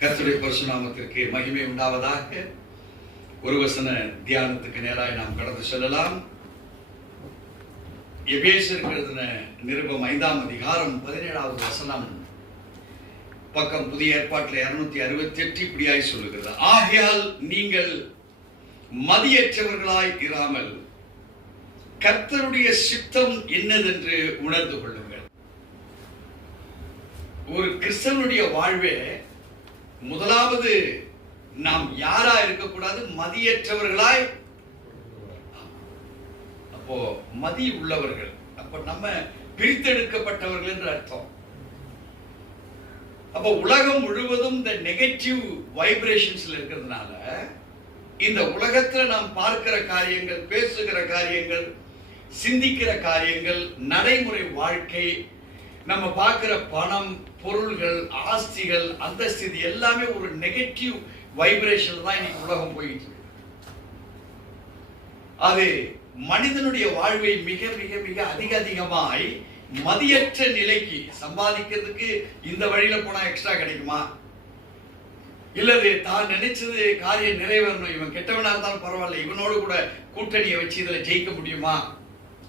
கர்த்தருடைய பரிசுநாமத்திற்கு மகிமை உண்டாவதாக. ஒரு வசன தியானத்துக்கு நேராக நாம் கடந்து செல்லலாம். எபேசியர் நிருபம் 5ஆம் அதிகாரம் 17வது வசனம், பக்கம் புதிய ஏற்பாட்டில் 268 இப்படியாய் சொல்லுகிறது: ஆகையால் நீங்கள் மதியற்றவர்களாய் இராமல் கர்த்தருடைய சித்தம் என்னதென்று உணர்ந்து கொள்ளுங்கள். ஒரு கிறிஸ்தவனுடைய வாழ்வே முதலாவது நாம் யாரா இருக்கக்கூடாது? மதியற்றவர்களாய். அப்போ மதி உள்ளவர்கள், அப்ப நம்ம பிரித்தெடுக்கப்பட்டவர்கள் என்று அர்த்தம். அப்போ உலகம் முழுவதும் இந்த நெகட்டிவ் வைப்ரேஷன்ஸ்ல இருக்கிறதுனால இந்த உலகத்துல நாம் பார்க்கிற காரியங்கள், பேசுகிற காரியங்கள், சிந்திக்கிற காரியங்கள், நடைமுறை வாழ்க்கை, நம்ம பார்க்கிற பணம், பொருள்கள், ஆஸ்திகள், அந்தஸ்து, இது எல்லாமே ஒரு நெகட்டிவ் வைப்ரேஷன் தான் இன்னைக்கு உலகம் போயிட்டு இருக்கு. அது மனிதனுடைய வாழ்வை மிக மிக மிக அதிகமாய் மதியற்ற நிலைக்கு சம்பாதிக்கிறதுக்கு இந்த வழியில போனா எக்ஸ்ட்ரா கிடைக்குமா, இல்லது தான் நினைச்சது காரியம் நிறைவேறணும், இவன் கெட்டவனா இருந்தாலும் பரவாயில்ல, இவனோடு கூட கூட்டணியை வச்சு இதுல ஜெயிக்க முடியுமா?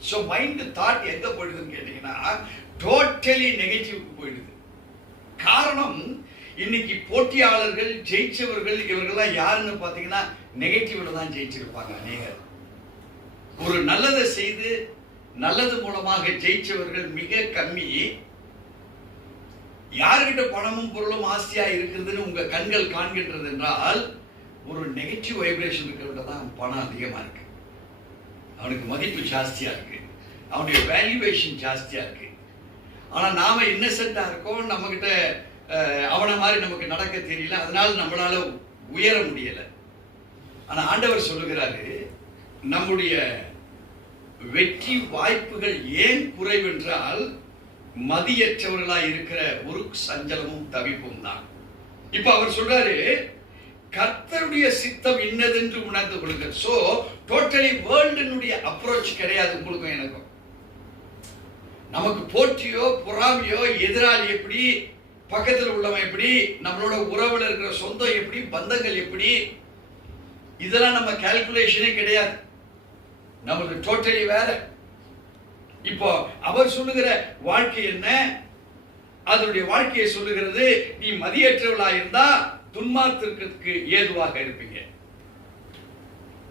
சோ மைண்ட் தாட் எங்க போயிடுதுன்னு கேட்டீங்கன்னா டோட்டலி நெகட்டிவ்க்கு போயிடுது. காரணம், இன்னைக்கு போட்டியாளர்கள், ஜெயிச்சவர்கள், இவர்கள்லாம் யாருன்னு பாத்தீங்கன்னா நெகட்டிவ்ல தான் ஜெயிச்சிருப்பாங்க. அநேகர் ஒரு நல்லதை செய்து நல்லது மூலமாக ஜெயிச்சவர்கள் மிக கம்மி. யாருக்கிட்ட பணமும் பொருளும் ஆஸ்தியா இருக்குதுன்னு உங்க கண்கள் காண்கின்றது என்றால் ஒரு நெகட்டிவ் வைப்ரேஷன் இருக்கிறவங்க தான் பணம் அதிகமா இருக்கு, அவனுக்கு மதிப்பு ஜாஸ்தியா இருக்கு, அவனுடைய வேல்யூவேஷன் ஜாஸ்தியா இருக்கு. ஆனா நாம இன்னசென்ட்டா இருக்கோம், நம்ம கிட்ட அவனை மாதிரி நமக்கு நடக்க தெரியல, அதனால நம்மளால உயர முடியல. ஆனா ஆண்டவர் சொல்லுகிறாரு, நம்முடைய வெற்றி வாய்ப்புகள் ஏன் குறைவென்றால் மதியற்றவர்களாய் இருக்கிற ஒரு சஞ்சலமும் தவிப்பும் தான். இப்ப அவர் சொல்றாரு, கர்த்தருடைய சித்தம் இன்னதென்று உணர்ந்து கொள்ளுங்கள். சோ டோட்டலி வேர்ல்டினுடைய அப்ரோச் கிடையாது உங்களுக்கும் எனக்கும். நமக்கு போட்டியோ பொறாமையோ, எதிராளி எப்படி, பக்கத்தில் உள்ளவன் எப்படி, நம்மளோட உறவுல இருக்கிற சொந்தம் எப்படி, பந்தங்கள் எப்படி, இதெல்லாம் நம்ம கால்குலேஷனே கிடையாது. நமக்கு டோட்டலி வேற. இப்போ அவர் சொல்லுகிற வாழ்க்கை என்ன? அதனுடைய வாழ்க்கையை சொல்லுகிறது, நீ மதியற்றவளா இருந்தா துன்மார்க்கத்திற்கு ஏதுவாக இருப்பீங்க.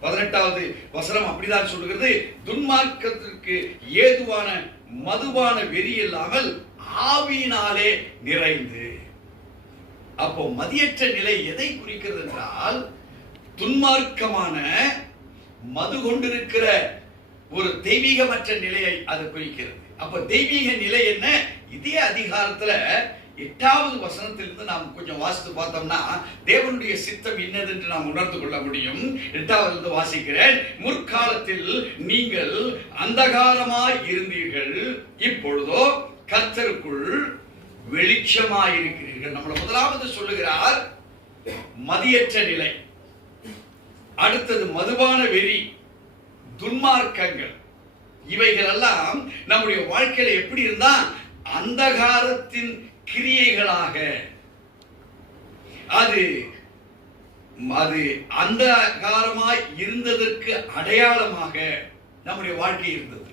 18வது வசனம் அப்படிதான் சொல்லுகிறது, துன்மார்க்கத்திற்கு ஏதுவான மதுவான வெறி இல்லாமல் ஆவியினாலே நிறைந்து. அப்போ மதியற்ற நிலை எதை குறிக்கிறது என்றால் துன்மார்க்கமான மது கொண்டிருக்கிற ஒரு தெய்வீகமற்ற நிலையை அது குறிக்கிறது. அப்ப தெய்வீக நிலை என்ன? இதே அதிகாரத்துல 8வது வசனத்திலிருந்து நாம் கொஞ்சம் வாசித்து பார்த்தோம்னா தேவனுடைய சித்தம் இன்னதென்று நாம் உணர்ந்து கொள்ள முடியும். 8வது வாசிக்கிறேன். முற்காலத்தில் நீங்கள் அந்தகாரமாய் இருந்தீர்கள், இப்பொழுதோ கர்த்தருக்குள் வெளிச்சமாய் இருக்கிறீர்கள். நம்மள முதலாவது சொல்லுகிறார் மதியற்ற நிலை, அடுத்தது மதுபான வெறி, துன்மார்க்கங்கள், இவைகள் எல்லாம் நம்முடைய வாழ்க்கையில எப்படி இருந்தா அந்தகாரத்தின் கிரியைகளாக, அது அந்தகாரமாய் இருந்ததற்கு அடையாளமாக நம்முடைய வாழ்க்கை இருந்தது.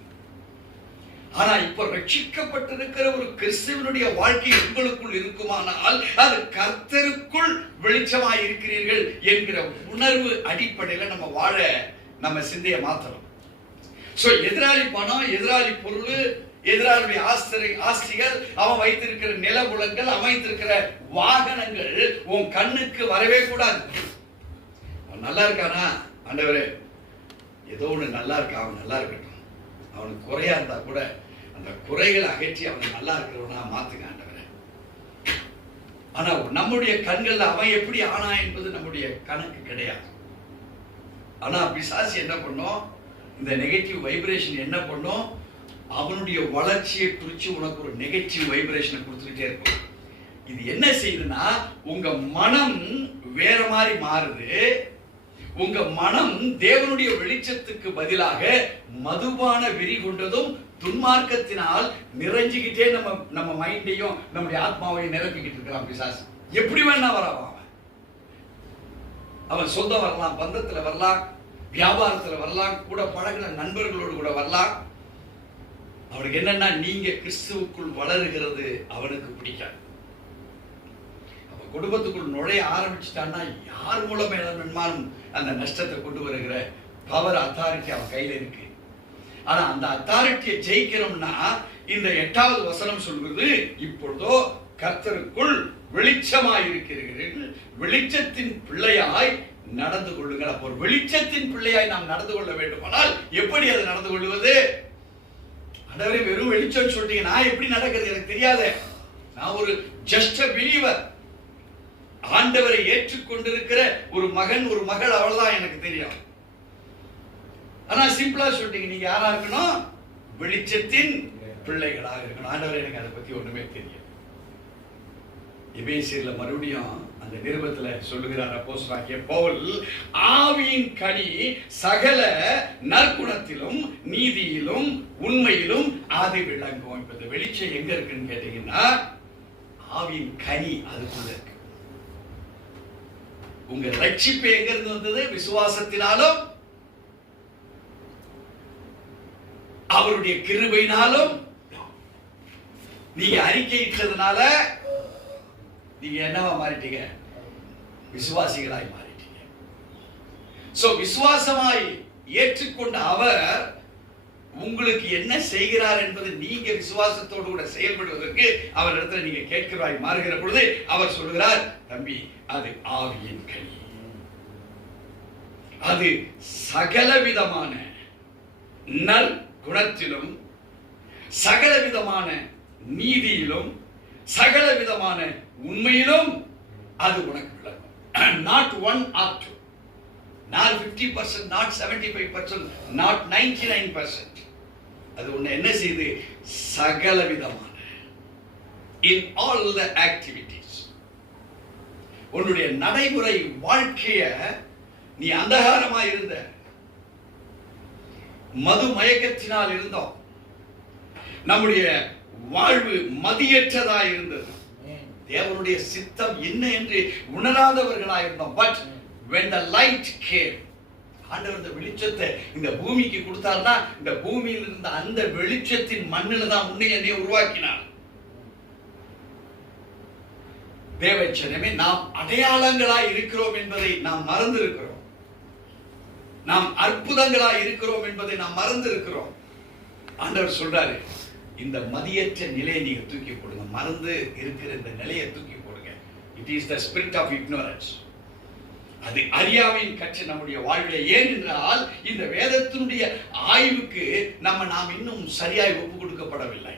ஆனா இப்ப ரட்சிக்கப்பட்டிருக்கிற ஒரு கிறிஸ்துவனுடைய வாழ்க்கை உங்களுக்குள் இருக்குமானால் அது கர்த்தருக்குள் வெளிச்சமாய் இருக்கிறீர்கள் என்கிற உணர்வு அடிப்படையில் நம்ம வாழ நம்ம சிந்தையை மாற்றணும். சோ எதிராளி பணம், எதிராளி பொருள், எதிராளியுடைய ஆஸ்திகள், அவன் வைத்திருக்கிற நிலபுலங்கள், அவன் வைத்திருக்கிற வாகனங்கள் உன் கண்ணுக்கு வரவே கூடாது. அவன் நல்லா இருக்கானா, ஆண்டவரே ஏதோ ஒண்ணு நல்லா இருக்கா, அவன் நல்லா இருக்கட்டும், அவனுக்கு குறையா இருந்தா கூட அந்த குறைகளை அகற்றி அவன் நல்லா இருக்கிறவனா மாத்துங்க ஆண்டவரே. ஆனா நம்முடைய கண்கள்ல அவன் எப்படி ஆனா என்பது நம்முடைய கணக்கு கிடையாது. ஆனா பிசாசு என்ன பண்ணும், இந்த நெகட்டிவ் வைப்ரேஷன் என்ன பண்ணும், அவனுடைய வளர்ச்சியை குறித்து உனக்கு ஒரு நெகட்டிவ் வைப்ரேஷனை கொடுத்துக்கிட்டே இருக்கும். இது என்ன செய்யுதுன்னா உங்க மனம் வேற மாதிரி மாறுது. உங்க மனம் தேவனுடைய வெளிச்சத்துக்கு பதிலாக மதுபான வெறி கொண்டதும் துன்மார்க்கத்தினால் நிறைஞ்சிக்கிட்டே நம்ம மைண்டையும் நம்முடைய ஆத்மாவையும் நிரப்பிக்கிட்டு இருக்கிறான் பிசாசு. எப்படி வேணா வரவான். அவன் சொந்தம் வரலாம், பந்தத்துல வரலாம், வியாபாரத்துல வரலாம், கூட பழகின நண்பர்களோடு கூட வரலாம். அவனுக்கு என்னன்னா நீங்க கிறிஸ்துவுக்குள் வளருகிறது அவனுக்கு பிடிக்காது. அவன் குடும்பத்துக்குள் நுழைய ஆரம்பிச்சுட்டான்னா யார் மூலம் வேணுமானும் அந்த நஷ்டத்தை கொண்டு வருகிற பவர், அத்தாரிட்டி அவன் கையில இருக்கு. ஆனா அந்த அத்தாரிட்டியை ஜெயிக்கணும்னா இந்த 8வது வசனம் சொல்வது, இப்பொழுதோ கர்த்தருக்குள் வெளிச்சமாய் இருக்கிறீர்கள், வெளிச்சத்தின் பிள்ளையாய் நடந்து கொள்ளுங்கள். அப்போ வெளிச்சத்தின் பிள்ளையாய் நாம் நடந்து கொள்ள வேண்டுமானால் எப்படி அது நடந்து கொள்வது? ஆண்டவரே வெறும் வெளிச்சம் சொல்றீங்க, நான் எப்படி நடக்கிறது எனக்கு தெரியாது. நான் ஒரு ஜஸ்ட் a believer. ஆண்டவரை ஏற்றுக்கொண்டிருக்கிற ஒரு மகன் ஒரு மகள், அவ்வளவுதான் எனக்கு தெரியும். ஆனா சிம்பிளா சொல்றீங்க, நீங்க யாரா இருக்கணும்? வெளிச்சத்தின் பிள்ளைகளாக இருக்கணும். ஆண்டவரே எனக்கு அதை பத்தி ஒண்ணுமே தெரியும். எபேசியர்ல மறுபடியும் அந்த நிருபத்துல சொல்லுகிறார் அப்போஸ்தலனாகிய பவுல், ஆவியின் கனி சகல நற்குணத்திலும் நீதியிலும் உண்மையிலும் ஆதி விளங்கும். இப்ப இந்த வெளிச்சம் எங்க இருக்குன்னு கேட்டீங்கன்னா ஆவியின் கனி அதுக்குள்ள இருக்கு. உங்க ரட்சிப்பு எங்க இருந்து வந்தது? விசுவாசத்தினாலும் அவருடைய கிருபையினாலும். நீங்க அறிக்கையிட்டதுனால நீங்க என்னவா மாறிட்டீங்க? விசுவாசிகளாய் மாறிட்டீங்க. சோ விசுவாசமாய் ஏற்றுக்கொண்ட அவர் உங்களுக்கு என்ன செய்கிறார் என்பது நீங்க விசுவாசத்தோடு கூட செயல்படுவதற்கு அவர் இடத்துல நீங்க கேட்கிறாய் மாறுகிற பொழுது அவர் சொல்கிறார், தம்பி அது ஆவியின் கனி, அது சகலவிதமான நற்குணத்திலும் சகலவிதமான நீதியிலும் சகலவிதமான உண்மையிலும் அது உனக்கு விளங்கும். not 1 or 2, not 50%, not 75%, not 99%. அது உன்னை என்ன செய்து? சகலவிதமான, in all the activities. உன்னுடைய நடைமுறை வாழ்க்கைய நீ அந்தகாரமாய் இருந்த, மது மயக்கத்தினால் இருந்தோம், நம்முடைய வாழ்வு மதியற்றதாய் இருந்தது, தேவனுடைய சித்தம் என்ன என்று உணராதவர்களாய் இருந்தோம். But when the light came, ஆண்டவர் இந்த வெளிச்சத்தை இந்த பூமிக்கு கொடுத்தார்னா இந்த பூமியில் இருந்த அந்த வெளிச்சத்தின் மண்ணில தான் உன்னை என்னை உருவாக்கினார். தேவச்சனமே, நாம் அடையாளங்களாய் இருக்கிறோம் என்பதை நாம் மறந்து இருக்கிறோம். நாம் அற்புதங்களாய் இருக்கிறோம் என்பதை நாம் மறந்து இருக்கிறோம். ஆண்டவர் சொல்றாரு, இந்த மதியற்ற நிலையை நீங்க தூக்கி போடுங்க, மறந்து இருக்கிற இந்த நிலையை தூக்கி போடுங்க. It is the spirit of ignorance. அது அறியாமையின் கற்று நம்முடைய வாழ்விலே. ஏனென்றால் இந்த வேதத்தினுடைய ஆய்வுக்கு நாம் இன்னும் சரியாய் ஒப்பு கொடுக்கப்படவில்லை.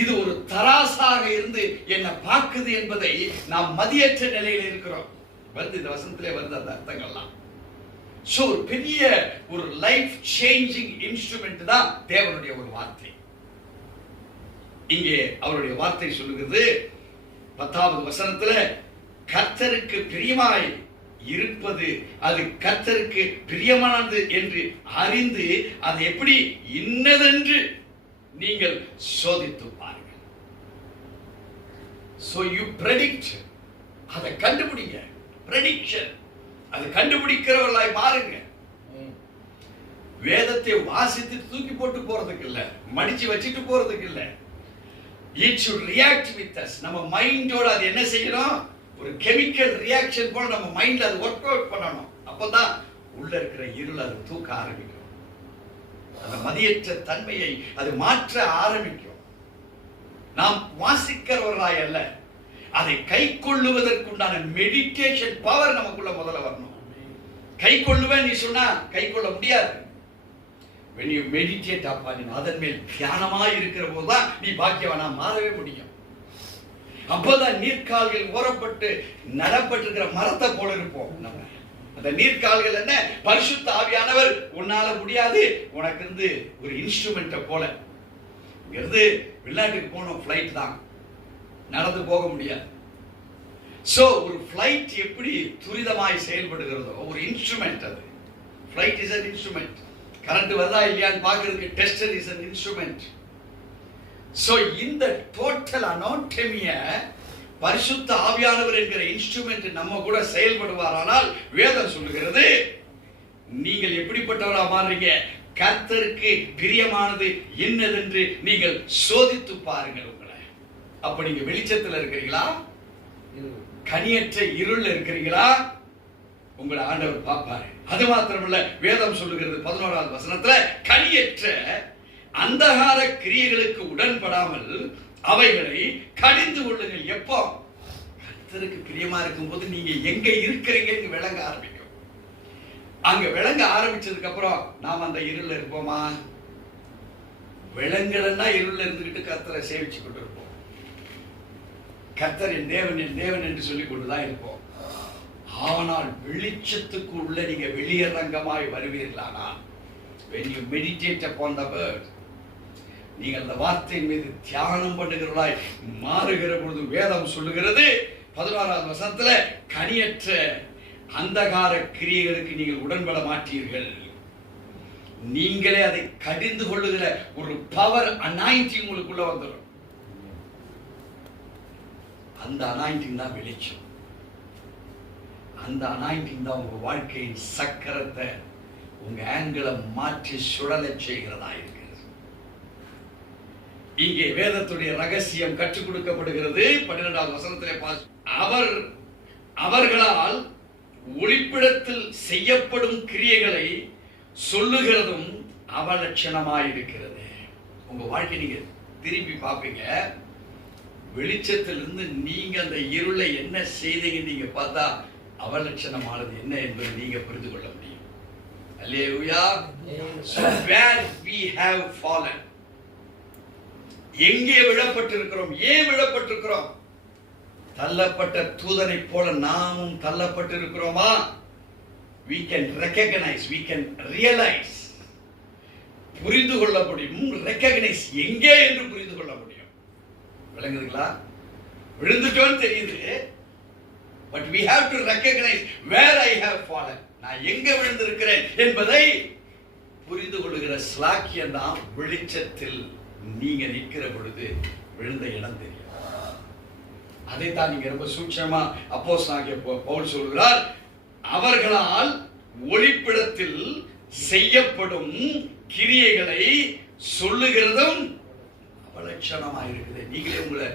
இது ஒரு தராசாக இருந்து என்ன பார்க்குது என்பதை நாம் மதியற்ற நிலையில் இருக்கிறோம். வருது இந்த வசனத்திலே வருது அந்த அர்த்தங்கள்லாம். சோ ஒரு பெரிய ஒரு லைஃப் சேஞ்சிங் இன்ஸ்ட்ருமெண்ட் தான் தேவனுடைய ஒரு வார்த்தை. இங்கே அவருடைய வார்த்தை சொல்லுகிறது 10வது வசனத்துல, கர்த்தருக்கு பிரியமாய் இருப்பது அது கர்த்தருக்கு பிரியமானது என்று அறிந்து அது எப்படி இன்னதென்று நீங்கள் சோதித்து பாருங்கள். so you predict, அதை கண்டுபிடிங்க. prediction, அதை கண்டுபிடிக்கிறவர்களாய் மாறுங்க. வேதத்தை வாசித்து தூக்கி போட்டு போறதுக்கு இல்ல, மடிச்சு வச்சிட்டு போறதுக்கு இல்ல. it should react with us. நம்ம மைண்டோட அது என்ன செய்யணும்? ஒரு கெமிக்கல் ரியாக்ஷன் போல நம்ம மைண்ட்ல அது ஒர்க் அவுட் பண்ணணும். அப்பதான் உள்ள இருக்கிற இருள் அது தூக்க ஆரம்பிக்கும். அந்த மதியற்ற தன்மையை அது மாற்ற ஆரம்பிக்கும். நாம் வாசிக்கிறவர்களாய் அல்ல, அதை கை கொள்ளுவதற்குண்டான மெடிடேஷன் பவர் நமக்குள்ள முதல்ல வரணும். கை கொள்ளுவேன் நீ சொன்னா கை கொள்ள முடியாது. when you meditate upon it, அதன் மேல் தியானமாய் இருக்கிற போதுதான் நீ பாக்கியவானா மாறவே முடியும். அப்பதான் நீர்க்கால்கள் ஓரப்பட்டு நடப்பட்டிருக்கிற மரத்தை போல இருப்போம். அந்த நீர்க்கால்கள் என்ன? பரிசுத்த ஆவியானவர் உன்னால முடியாது, உனக்கு இருந்து ஒரு இன்ஸ்ட்ருமெண்ட்டை போல. இங்கிருந்து வெளிநாட்டுக்கு போனோம், ஃபிளைட் தான், நடந்து போக முடியாது. சோ ஒரு ஃபிளைட் எப்படி துரிதமாய் செயல்படுகிறதோ ஒரு இன்ஸ்ட்ருமெண்ட் அது. Flight is an instrument. Current வருதா இல்லையான்னு பார்க்கிறதுக்கு tester is an instrument. So இந்த டோட்டல் அனாட்டமிய பரிசுத்த ஆவியானவர் என்கிற இன்ஸ்ட்ருமெண்ட் நம்ம கூட செயல்படுவாரானால் வேதம் சொல்லுகிறது நீங்கள் எப்படிப்பட்டவரா மாறுறீங்க, கர்த்தருக்கு பிரியமானது என்னதென்று நீங்கள் சோதித்து பாருங்கள் உங்களை. அப்ப நீங்க வெளிச்சத்துல இருக்கிறீங்களா, கனியற்ற இருள் இருக்கிறீங்களா, உங்களை ஆண்டவர் பார்ப்பாரு. அது மாத்திரமல்ல, வேதம் சொல்லுகிறது 11வது வசனத்துல, கனியற்ற அந்தகார கிரியைகளுக்கு உடன்படாமல் அவைகளை கடிந்து கொள்ளுங்கள். எப்போ கர்த்தருக்கு பிரியமா இருக்கும் போது நீங்க எங்க இருக்கிறீங்க விளங்க ஆரம்பிக்கும். அங்க விளங்க ஆரம்பிச்சதுக்கு அப்புறம் நாம் அந்த இருள்ல இருப்போமா? விளங்கலன்னா இருள்ல இருந்துகிட்டு கர்த்தரை சேவிச்சு கொண்டு இருப்போம். கர்த்தர் என் தேவன் என்று சொல்லிக் கொண்டுதான் இருப்போம். ஆனால் வெளிச்சத்துக்கு உள்ள நீங்க வெளியரங்கமாய் வருவீர்களானா, when you meditate upon the word, நீங்கள் அந்த வார்த்தையின் மீது தியானம் பண்ணுகிறவர்களாய் மாறுகிற பொழுது வேதம் சொல்லுகிறது 16வது வசனத்துல, கனியற்ற அந்தகார கிரியைகளுக்கு நீங்கள் உடன்பட மாட்டீர்கள். நீங்களே அதை கடிந்து கொள்ளுகிற ஒரு பவர் அனாயிண்டிங் உங்களுக்குள்ள வந்துடும். அந்த அனாயிண்டிங் தான் வெளிச்சம். அந்த அனாயிண்டிங் தான் உங்க வாழ்க்கையின் சக்கரத்தை, உங்க ஆங்கிளை மாற்றி சுழலை செய்கிறதா இருக்கிறது. இங்கே வேதத்துடைய ரகசியம் கற்றுக் கொடுக்கப்படுகிறது. 12வது வசனத்திலே அவர்களால் ஒளிப்பிடத்தில் செய்யப்படும் கிரியைகளை சொல்லுகிறதும் அவலட்சணமாயிருக்கிறது. உங்க வாழ்க்கை நீங்க திரும்பி பார்ப்பீங்க, வெளிச்சத்திலிருந்து நீங்க அந்த இருளை என்ன செய்தீங்க நீங்க பார்த்தா அவலட்சணமானது என்ன என்பதை நீங்க புரிந்து கொள்ள முடியும். அல்லேலூயா. So where we have fallen, எங்கே விழப்பட்டிருக்கிறோம், ஏன் விழப்பட்டிருக்கிறோம்? தள்ளப்பட்ட தூதனை போல நாமும் தள்ளப்பட்டிருக்கிறோமா? we can recognize, we can realize, புரிந்து கொள்ள முடியும். recognize எங்கே என்று புரிந்து கொள்ள முடியும். விளங்குதுங்களா? விழுந்துட்டோன்னு தெரியுது, but we have to recognize where I have fallen. நான் எங்க விழுந்திருக்கிறேன் என்பதை புரிந்து கொள்ளுகிற ஸ்லாக்கியம் தான் வெளிச்சத்தில் நீங்க நிற்கிற பொழுது விழுந்த இடம் தெரியும். அதைத்தான் நீங்க ரொம்ப சூட்சமா அப்போஸ்தலனாகிய பவுல் சொல்கிறார், அவர்களால் ஒளிப்பிடத்தில் செய்யப்படும் கிரியைகளை சொல்லுகிறதும் அவலட்சணமா இருக்குது. நீங்களே உங்களை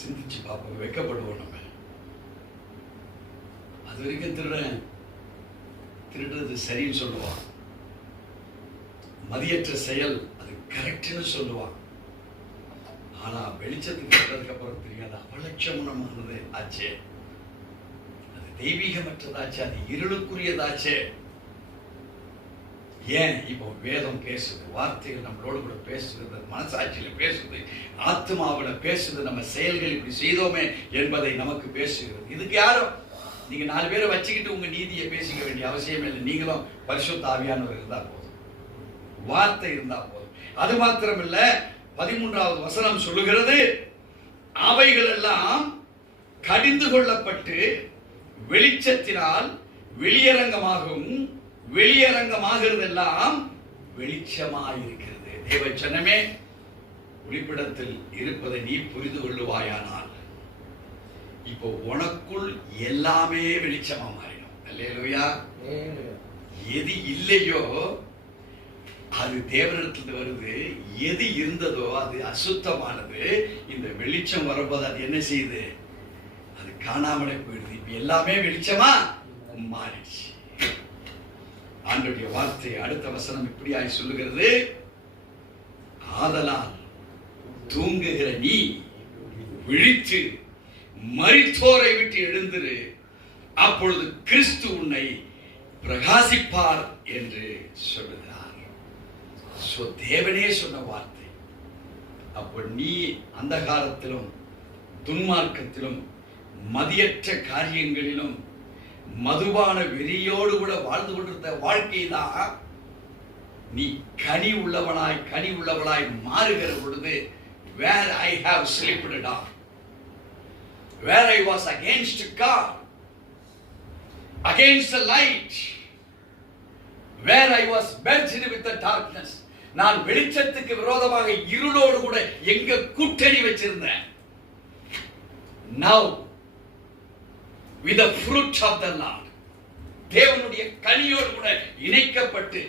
சிந்திச்சு பார்ப்போம். வெட்கப்படுவோம் நம்ம. அது வரைக்கும் திருடுறது சரின்னு சொல்லுவான், மதியற்ற செயல் அது கரெக்ட்னு சொல்லுவான். ஆனா வெளிச்சத்துக்கு வந்ததுக்கு அப்புறம் தெரியாது அவலட்சணமானது ஆச்சே, அது தெய்வீகமற்றதாச்சு, அது இருளுக்குரியதாச்சே. ஏன் இப்போ வேதம் பேசுது, வார்த்தைகள் நம்மளோடு கூட பேசுகிறது, மனசாட்சியில பேசுது, ஆத்மாவில பேசுது, நம்ம செயல்கள் இப்படி செய்தோமே என்பதை நமக்கு பேசுகிறது. இதுக்கு யாரும் நீங்க 4 பேரை வச்சுக்கிட்டு உங்க நீதியை பேசிக்க வேண்டிய அவசியம் இல்லை. நீங்களும் பரிசுத்த ஆவியானவர் இருந்தா போதும், வார்த்தை இருந்தா போதும். அது மாத்திரமில்ல, 13வது வசனம் சொல்லுகிறது, அவைகள் எல்லாம் கடிந்து கொள்ளப்பட்டு வெளிச்சத்தினால் வெளியரங்கமாகும், வெளியரங்கமாகிறதெல்லாம் வெளிச்சமாயிருக்கிறது. தேவ ஜனமே, ஒளிப்பிடத்தில் இருப்பதை நீ புரிந்து கொள்ளுவாயானால் இப்போ உனக்குள் எல்லாமே வெளிச்சமா மாறிடும். அல்லேலூயா. எது இல்லையோ அது தேவனிடத்துல வருது, எது இருந்ததோ அது அசுத்தமானது. இந்த வெளிச்சம் வரும்போது அது என்ன செய்யுது, அது காணாமலே போயிடுது. இப்ப எல்லாமே வெளிச்சமா மாறிடுச்சு. ஆண்டவருடைய வார்த்தை அடுத்த வசனம் இப்படியாய் சொல்லுகிறது, ஆதலால் தூங்குகிற நீ விழித்து மரித்தோரை விட்டு எழுந்திரு, அப்பொழுது கிறிஸ்து உன்னை பிரகாசிப்பார் என்று சொல்லுகிறார். தேவனே சொன்ன வார்த்தை. அப்போ நீ அந்தகாரத்திலும் துன்மார்க்கத்திலும் மதியற்ற காரியங்களிலும் மதுபான வெறியோடு கூட வாழ்ந்து கொண்டிருந்த வாழ்க்கை தான் நீ கனி உள்ளவளாய் மாறுகிற பொழுது, where I have slipped down, where I was against God, against the light, where I was merged with the darkness, நான் வெளிச்சத்துக்கு விரோதமாக இருளோடு கூட எங்க கூட்டணி வச்சிருந்தேன், now with the fruit of the Lord, தேவனுடைய கனியோடு கூட இணைக்கப்பட்டு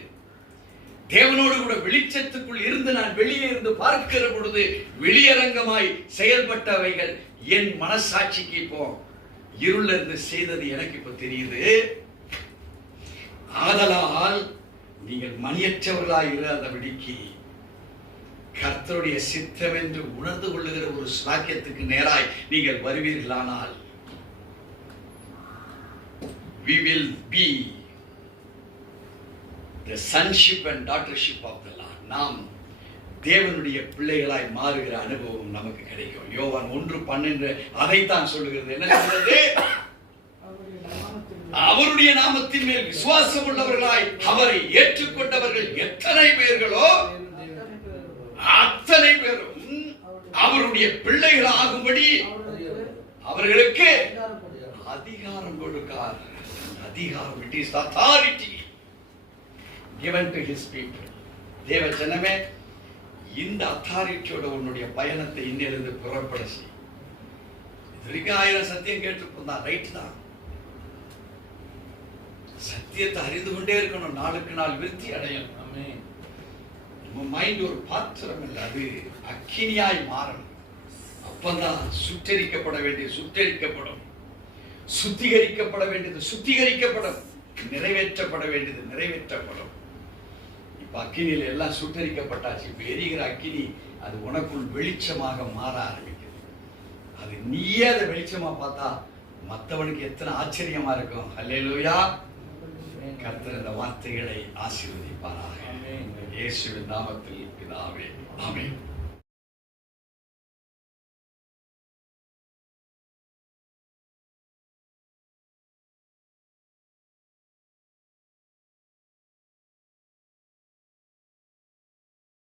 தேவனோடு கூட வெளிச்சத்துக்குள் இருந்து நான் வெளியே இருந்து பார்க்கிற பொழுது வெளியரங்கமாய் செயல்பட்டவைகள் என் மனசாட்சிக்கு இப்போ இருள் இருந்து செய்தது எனக்கு இப்போ தெரியுது. ஆதலால் நீங்கள் மணியற்றவர்களாய் இராதபடிக்கு கர்த்தருடைய சித்தம் என்று உணர்ந்து கொள்ளுகிற ஒரு சாக்கியத்துக்கு நேராய் நீங்கள் வருவீர்களானால் we will be the sonship and daughtership of the Lord. நாம் தேவனுடைய பிள்ளைகளாய் மாறுகிற அனுபவம் நமக்கு கிடைக்கும். யோவான் 1:12 அதைத்தான் சொல்லுகிறது. என்ன சொல்றது? அவருடைய நாமத்தின் மேல் விசுவாசம் உள்ளவர்களாய் அவரை ஏற்றுக்கொண்டவர்கள் எத்தனை பேர்களோ அத்தனை பேரும் அவருடைய பிள்ளைகள் ஆகும்படி அவர்களுக்கு அதிகாரம் கொடுக்கார். அதிகாரம், it is authority given to his people. தேவ ஜனமே, இந்த அத்தாரிட்டியோட உன்னுடைய பயணத்தை இன்னிலிருந்து புறப்பட செய். இதுவரைக்கும் 1000 சத்தியம் கேட்டுருப்பா, ரைட் தான். சத்தியத்தை அறிந்து கொண்டே இருக்கணும், நாளுக்கு நாள் விருத்தி அடையணும். நம்ம மைண்ட் ஒரு பாத்திரம் இல்லை, அது அக்கினியாய் மாறணும். அப்பதான் சுட்டரிக்கப்பட வேண்டியது சுட்டரிக்கப்படும், சுத்திகரிக்கப்பட வேண்டியது சுத்திகரிக்கப்படும், நிறைவேற்றப்பட வேண்டியது நிறைவேற்றப்படும். இப்ப அக்கினியில எல்லாம் சுட்டரிக்கப்பட்டாச்சு. இப்ப எரிகிற அக்கினி அது உனக்குள் வெளிச்சமாக மாற ஆரம்பிக்குது. அது நீயே அதை வெளிச்சமா பார்த்தா மற்றவனுக்கு எத்தனை ஆச்சரியமா இருக்கும். அல்லேலூயா. கர்த்தர் இந்த வார்த்தைகளை ஆசீர்வதிப்பாராக. இயேசுவின் நாமத்தில் பிதாவே, ஆமென்.